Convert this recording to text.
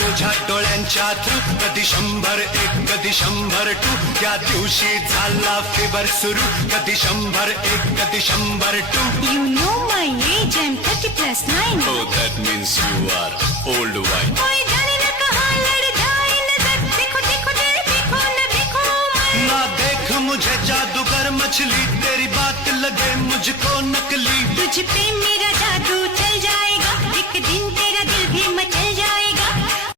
तुझ्या डोळ्यांच्या थ्रू कधी 101 कधी 102 त्या दिवशी झाला फिवर सुरू कधी 101 कधी 102. You know my age, I'm 30 plus 9. Oh, that means you are old wine. कोई जाने न कहाँ लड़ जाए नजर, देखो देखो तेरे देखो न देखो मैं. ना देख मुझे जादूगर मछली, तेरी बात लगे मुझको नकली. तुझ पे मेरा जादू चल जाएगा, एक दिन तेरा दिल भी मचल जाएगा.